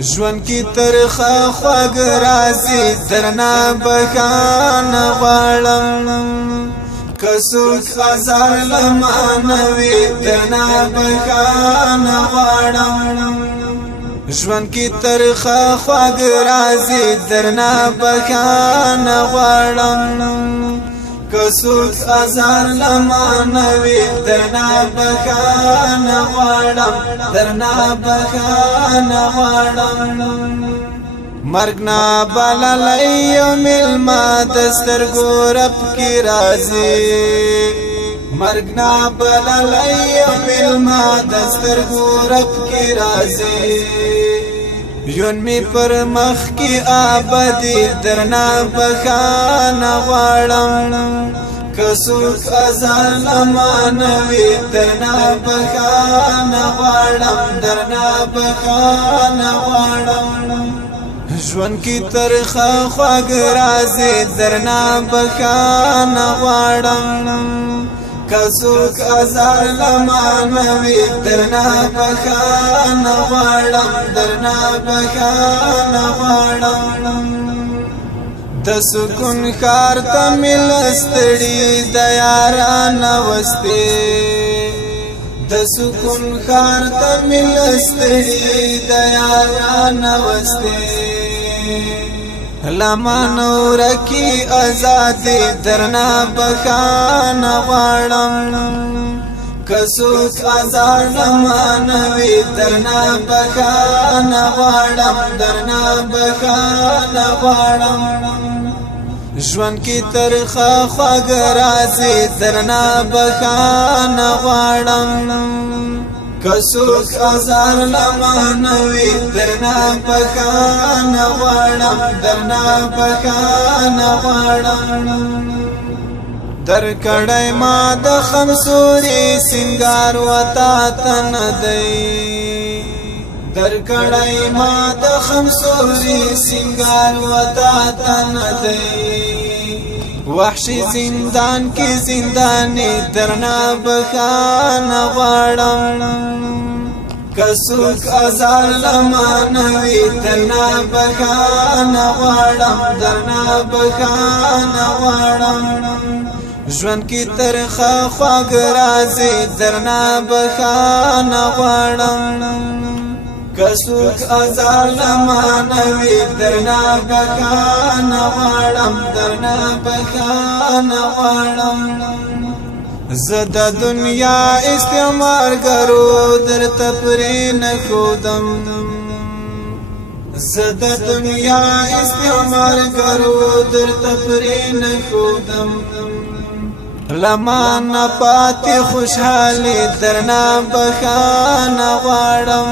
ژوند کی ترخه خوږ راځي درنا بخان غواړم کڅوک هزار لمانوي درنا بخان غواړم ژوند کی ترخه خوږ راځي درنا بخان غواړم کڅوک هزار لمانوي درنا بخان غواړم درنا بخان غواړم مرګ نا بللای ملما دسترګو رب کی راځي مرګ نا بللای ملما دسترګو رب کی راځي یون می پر مخ کی آبادی درنا بخان غواړم کڅوک هزار لمانوي درنا بخان غواړم درنا بخان غواړم ژوند کی ترخه خوږ راځي درنا بخان غواړم کڅوک هزار لمانوي درنا بخان غواړم درنا بخان غواړم د سکون ښار ته مل ستړي د یاران وستې د سکون ښار ته مل ستړي د یاران وستې لمانو رکی آزادی درنا بخان غواړم کڅوک هزار لمانوي درنا بخان غواړم درنا بخان غواړم ژوند کی ترخه خوږ راځي درنا بخان غواړم کڅوک هزار لمانوي درنا بخان غواړم درنا بخان غواړم درکړای ما د خمسوري سنگار وتا تن دی درکړای ما د خمسوري سنگار وتا تن دی وحشی زندان کی زندانی درنا بخان غواړم کڅوک هزار لمانوي درنا بخان غواړم درنا بخان غواړم ژوند کی ترخه خوږ راځي درنا بخان غواړم کڅوک هزار لمانوي درنا بخان غواړم درنا بخان غواړم زه د دنیا استعمار ګرو درته پرې نه ښودم زه د دنیا استعمار ګرو درته پرې نه ښودم لمان پاتې خوشحالي درنا بخان غواړم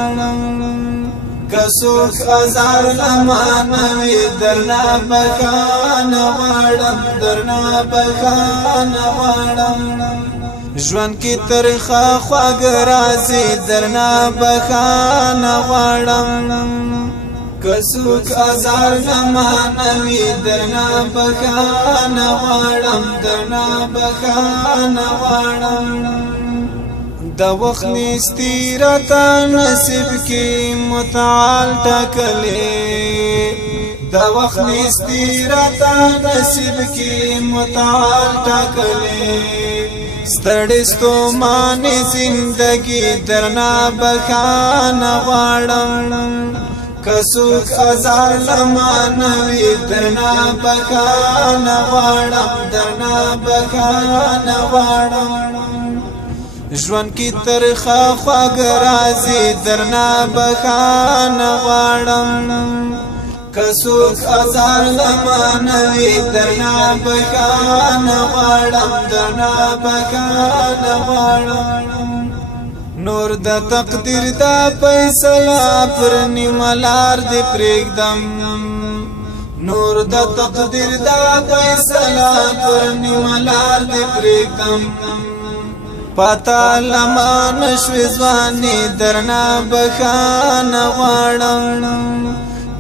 کڅوک هزار لمانوي درنا بخان غواړم درنا بخان غواړم ژوند کی ترخه خوږ راځي درنا بخان غواړم کڅوک هزار لمانوي درنا بخان غواړم درنا بخان غواړم د وخت نیستی راته نصیب کی متعال ټاکلې د وخت نیستی راته نصیب کی متعال ټاکلې ستړي ستوماني زندگی درنا بخان غواړم کڅوک هزار لمانوي درنا بخان غواړم درنا بخان غواړم ژوند کی ترخه خوږ راځي درنا بخان غواړم کڅوک هزار لمانوي درنا بخان غواړم درنا بخان غواړم نور د تقدیر دا فیصله پر نیملار دی پرېږدم نور د تقدیر دا فیصله پر نیملار دی پرېږدم پتا لمان شوي ځواني درنا بخان غواړم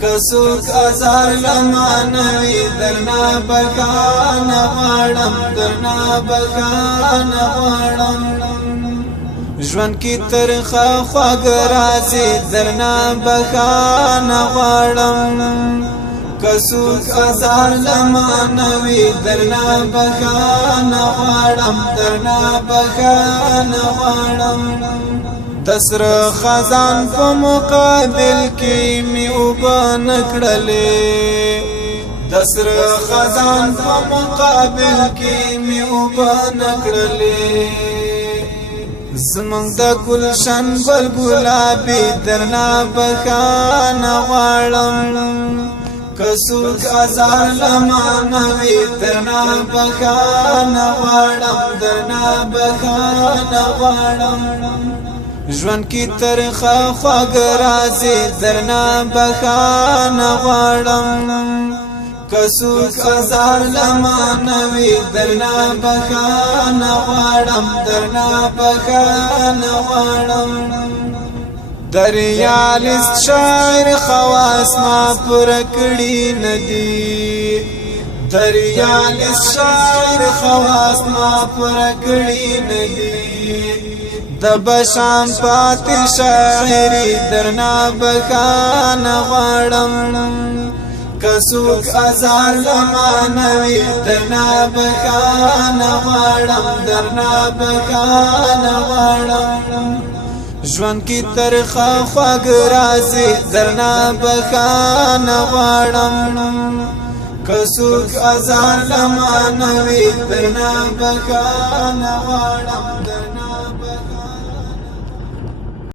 کڅوک هزار لمانوي درنا بخان غواړم درنا بخان غواړم ژوند کی ترخه خواږه راځي درنا بخانه غواړم کڅوک ازار لمانوي درنا بخانه غواړم درنا بخانه غواړم دسر خزان په مقابل کې می اوبه نکړلې دسر خزان په مقابل کې می اوبه نکړلې زمونږ د ګلشن ګل ګلابي درنا بخانه غواړم کڅوک ازار لمانوي درنا بخانه غواړم درنا بخانه غواړم ژوند کی ترخه خواږه راځي درنا بخانه غواړم کڅوک ازار لمانوي درنا بخانه غواړم درنا بخانه غواړم دریالیست شاعر خواص ما پر کړي ندي دریالیست شاعر خواص ما پر کړي ندي د بشام پاتې شاعري درنا بخانه غواړم کڅوک ازار لمانوي درنا بخانه غواړم درنا بخانه غواړم ژوند کی ترخه خواږه راځي درنا بخانه غواړم کڅوک ازار لمانوي درنا بخانه غواړم